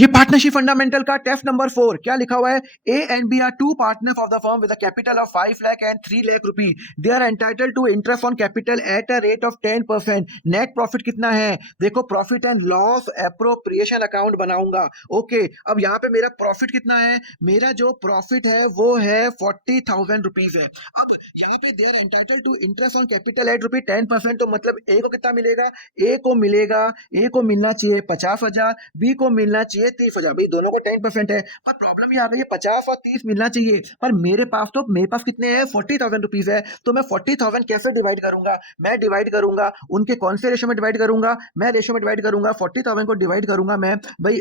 ये partnership fundamental का test number 4 क्या लिखा हुआ है? A and B are two partners of the firm with a capital of 5 lakh and 3 lakh rupee. They are entitled to interest on capital at a rate of 10%। Net profit कितना है? देखो, profit and loss appropriation account बनाऊंगा। Okay, अब यहाँ पे मेरा profit कितना है? मेरा जो प्रॉफिट है वो है 40,000 रुपीज है। अब यहाँ पे they are entitled to interest on capital at rupee 10%, तो मतलब ए को कितना मिलेगा? ए को मिलना चाहिए 50,000, बी को मिलना चाहिए 30,000। भाई दोनों को 10% है, पर प्रॉब्लम ये आ गई है 50 और 30 मिलना चाहिए, पर मेरे पास कितने हैं? 40,000 रुपीज है। तो मैं 40,000 कैसे डिवाइड करूंगा? मैं डिवाइड करूंगा उनके कौन से रेशो में डिवाइड करूंगा? मैं रेशो में डिवाइड करूंगा 40,000 को डिवाइड करूंगा मैं भाई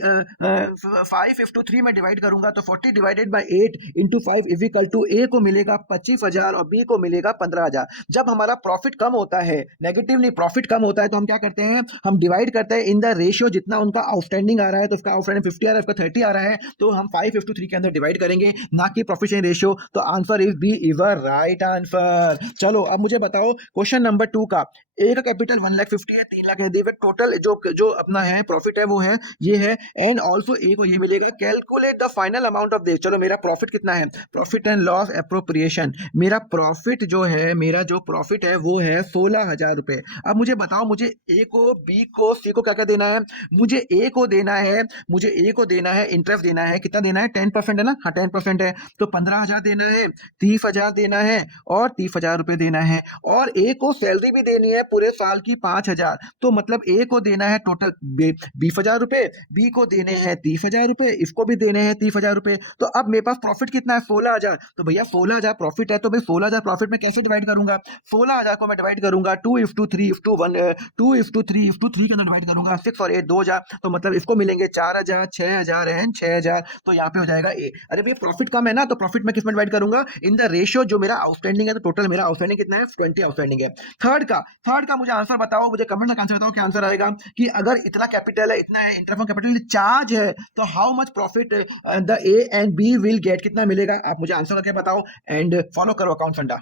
5:3 में डिवाइड करूंगा, तो 40 divided by 8 into 5 is equal to a को मिलेगा 25,000 और बी को मिलेगा 15,000। जब हमारा प्रॉफिट कम होता है, नेगेटिव नहीं, प्रॉफिट कम होता है, तो हम क्या करते हैं? हम डिवाइड करते हैं इन द रेशियो, जितना उनका आउटस्टैंडिंग आ रहा है, तो उसका आउटस्टैंडिंग 50 आ रहा है, उसका 30 आ रहा है, तो हम 5:3 के अंदर डिवाइड करेंगे, ना कि प्रॉफिट शेयरिंग रेशियो। तो answer is B is a right answer. चलो अब मुझे बताओ क्वेश्चन नंबर 2 का। ए का कैपिटल 1,50,000 है, 3 लाख है, टोटल जो जो अपना है प्रॉफिट है वो है ये है, एंड ऑल्सो ए को ये मिलेगा। Calculate the final amount of this. चलो मेरा प्रॉफिट कितना है? Profit and loss appropriation. मेरा प्रॉफिट जो है, मेरा जो प्रॉफिट है वो है 16,000 रुपए। अब मुझे बताओ, मुझे ए को, बी को, सी को क्या क्या देना है? मुझे ए को देना है, इंटरेस्ट देना है। कितना देना है? 10% है ना? हाँ 10% है, तो 15,000 देना है, 30,000 देना है और 30,000 रुपए देना है। और ए को सैलरी भी देनी है पूरे साल की 5,000, तो मतलब ए को देना है टोटल 20,000 रुपए, बी को देने हैं 30,000 रुपए, इसको भी देने हैं 30,000 रुपए। तो अब मेरे पास प्रॉफिट कितना है? 16,000। तो भैया 16,000 प्रॉफिट है, तो भाई 16,000 प्रॉफिट में कैसे डिवाइड करूंगा? 16,000 को मैं डिवाइड करूंगा 2:3:1, 2:3:3 के अंदर डिवाइड करूंगा। 6 और 8 2,000, तो मतलब इसको मिलेंगे 4,000, 6,000 एंड 6,000, तो यहाँ पे हो जाएगा ए। अरे भाई प्रॉफिट कम है ना, तो प्रॉफिट में किस में डिवाइड करूंगा? इन द रेशियो जो मेरा आउटस्टैंडिंग है, तो टोटल मेरा आउटस्टैंडिंग कितना है? 20 आउटस्टैंडिंग है। थर्ड का मुझे आंसर बताओ, मुझे कमेंट में आंसर बताओ क्या आंसर आएगा। कि अगर इतना कैपिटल है, इतना है इंटरेस्ट ऑन कैपिटल चार्ज है, तो how much profit the A and B will get, कितना मिलेगा? आप मुझे आंसर करके बताओ एंड फॉलो करो अकाउंट फंडा।